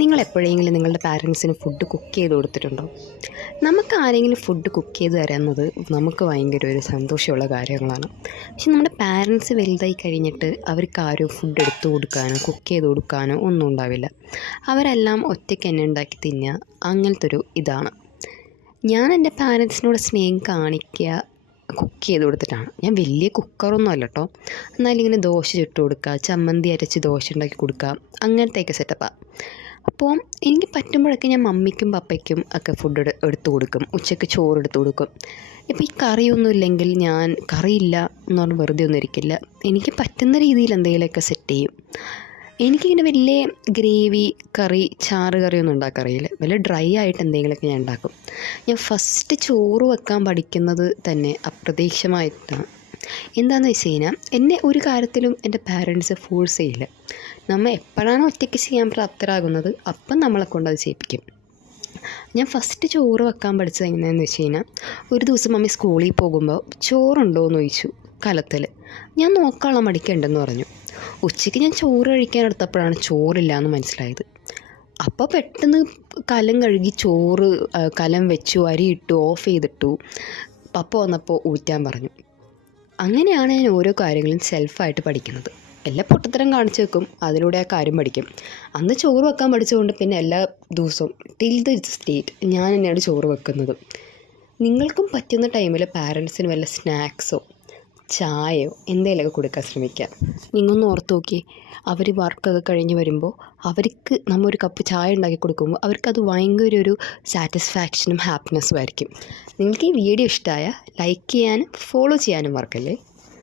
നിങ്ങൾ എപ്പോഴെങ്കിലും നിങ്ങളുടെ പാരൻസിന് ഫുഡ് കുക്ക് ചെയ്ത് കൊടുത്തിട്ടുണ്ടോ? നമുക്ക് ആരെങ്കിലും ഫുഡ് കുക്ക് ചെയ്ത് തരുന്നത് നമുക്ക് ഭയങ്കര ഒരു സന്തോഷമുള്ള കാര്യങ്ങളാണ്. പക്ഷെ നമ്മുടെ പാരൻസ് വലുതായി കഴിഞ്ഞിട്ട് അവർക്ക് ആരും ഫുഡ് എടുത്തു കൊടുക്കാനോ കുക്ക് ചെയ്ത് കൊടുക്കാനോ ഒന്നും ഉണ്ടാവില്ല. അവരെല്ലാം ഒറ്റയ്ക്ക് തന്നെ ഉണ്ടാക്കി തിന്നുക, അങ്ങനത്തെ ഒരു ഇതാണ്. ഞാൻ എൻ്റെ പാരൻസിനോട് സ്നേഹം കാണിക്കുക കുക്ക് ചെയ്ത് കൊടുത്തിട്ടാണ്. ഞാൻ വലിയ കുക്കറൊന്നും അല്ല കേട്ടോ, എന്നാലും ഇങ്ങനെ ദോശ ചുട്ട് കൊടുക്കുക, ചമ്മന്തി അരച്ച് ദോശ ഉണ്ടാക്കി കൊടുക്കുക, അങ്ങനത്തെയൊക്കെ സെറ്റപ്പാണ്. അപ്പോൾ എനിക്ക് പറ്റുമ്പോഴൊക്കെ ഞാൻ മമ്മിക്കും പപ്പയ്ക്കും ഒക്കെ ഫുഡ് എടുത്തു കൊടുക്കും. ഉച്ചയ്ക്ക് ചോറ് എടുത്തു കൊടുക്കും. ഇപ്പോൾ ഈ കറിയൊന്നും ഇല്ലെങ്കിൽ ഞാൻ കറിയില്ല എന്ന് പറഞ്ഞ് വെറുതെ ഒന്നും ഇരിക്കില്ല. എനിക്ക് പറ്റുന്ന രീതിയിൽ എന്തെങ്കിലുമൊക്കെ സെറ്റ് ചെയ്യും. എനിക്കിങ്ങനെ വലിയ ഗ്രേവി കറി ചാറ് കറിയൊന്നും ഉണ്ടാക്കാറില്ല. വലിയ ഡ്രൈ ആയിട്ട് എന്തെങ്കിലുമൊക്കെ ഞാൻ ഉണ്ടാക്കും. ഞാൻ ഫസ്റ്റ് ചോറ് വെക്കാൻ പഠിക്കുന്നത് തന്നെ അപ്രതീക്ഷിതമായിട്ടാണ്. എന്താണെന്ന് വെച്ച് കഴിഞ്ഞാൽ എന്നെ ഒരു കാര്യത്തിലും എൻ്റെ പാരൻസ് ഫോഴ്സ് ചെയ്യില്ല. നമ്മൾ എപ്പോഴാണ് ഒറ്റയ്ക്ക് ചെയ്യാൻ പ്രാപ്തരാകുന്നത് അപ്പം നമ്മളെ കൊണ്ട് അത് ചെയ്യിപ്പിക്കും. ഞാൻ ഫസ്റ്റ് ചോറ് വെക്കാൻ പഠിച്ചത് എങ്ങനെയാണെന്ന് വെച്ച് കഴിഞ്ഞാൽ, ഒരു ദിവസം മമ്മി സ്കൂളിൽ പോകുമ്പോൾ ചോറുണ്ടോ എന്ന് ചോദിച്ചു കലത്തിൽ. ഞാൻ നോക്കാനുള്ള മടിക്കുണ്ടെന്ന് പറഞ്ഞു. ഉച്ചയ്ക്ക് ഞാൻ ചോറ് കഴിക്കാൻ എടുത്തപ്പോഴാണ് ചോറില്ല എന്ന് മനസ്സിലായത്. അപ്പോൾ പെട്ടെന്ന് കലം കഴുകി ചോറ് കലം വെച്ചു, അരിയിട്ടു, ഓഫ് ചെയ്തിട്ടു. പപ്പ വന്നപ്പോൾ ഊറ്റാൻ പറഞ്ഞു. അങ്ങനെയാണ് ഞാൻ ഓരോ കാര്യങ്ങളും സെൽഫായിട്ട് പഠിക്കുന്നത്. എല്ലാ പൊട്ടത്തരം കാണിച്ചു വെക്കും, അതിലൂടെ ആ കാര്യം പഠിക്കും. അന്ന് ചോറ് വെക്കാൻ പഠിച്ചുകൊണ്ട് പിന്നെ എല്ലാ ദിവസവും ടിൽ ദ സ്റ്റേറ്റ് ഞാൻ തന്നെയാണ് ചോറ് വെക്കുന്നത്. നിങ്ങൾക്കും പറ്റുന്ന ടൈമിൽ പാരൻസിന് വല്ല സ്നാക്സോ ചായയോ എന്തെങ്കിലുമൊക്കെ കൊടുക്കാൻ ശ്രമിക്കുക. നിങ്ങളൊന്ന് ഓർത്ത് നോക്കി, അവർ വർക്കൊക്കെ കഴിഞ്ഞ് വരുമ്പോൾ അവർക്ക് നമ്മൾ ഒരു കപ്പ് ചായ ഉണ്ടാക്കി കൊടുക്കുമ്പോൾ അവർക്കത് ഭയങ്കര ഒരു സാറ്റിസ്ഫാക്ഷനും ഹാപ്പിനെസ്സും ആയിരിക്കും. നിങ്ങൾക്ക് ഈ വീഡിയോ ഇഷ്ടമായ ലൈക്ക് ചെയ്യാനും ഫോളോ ചെയ്യാനും മറക്കല്ലേ.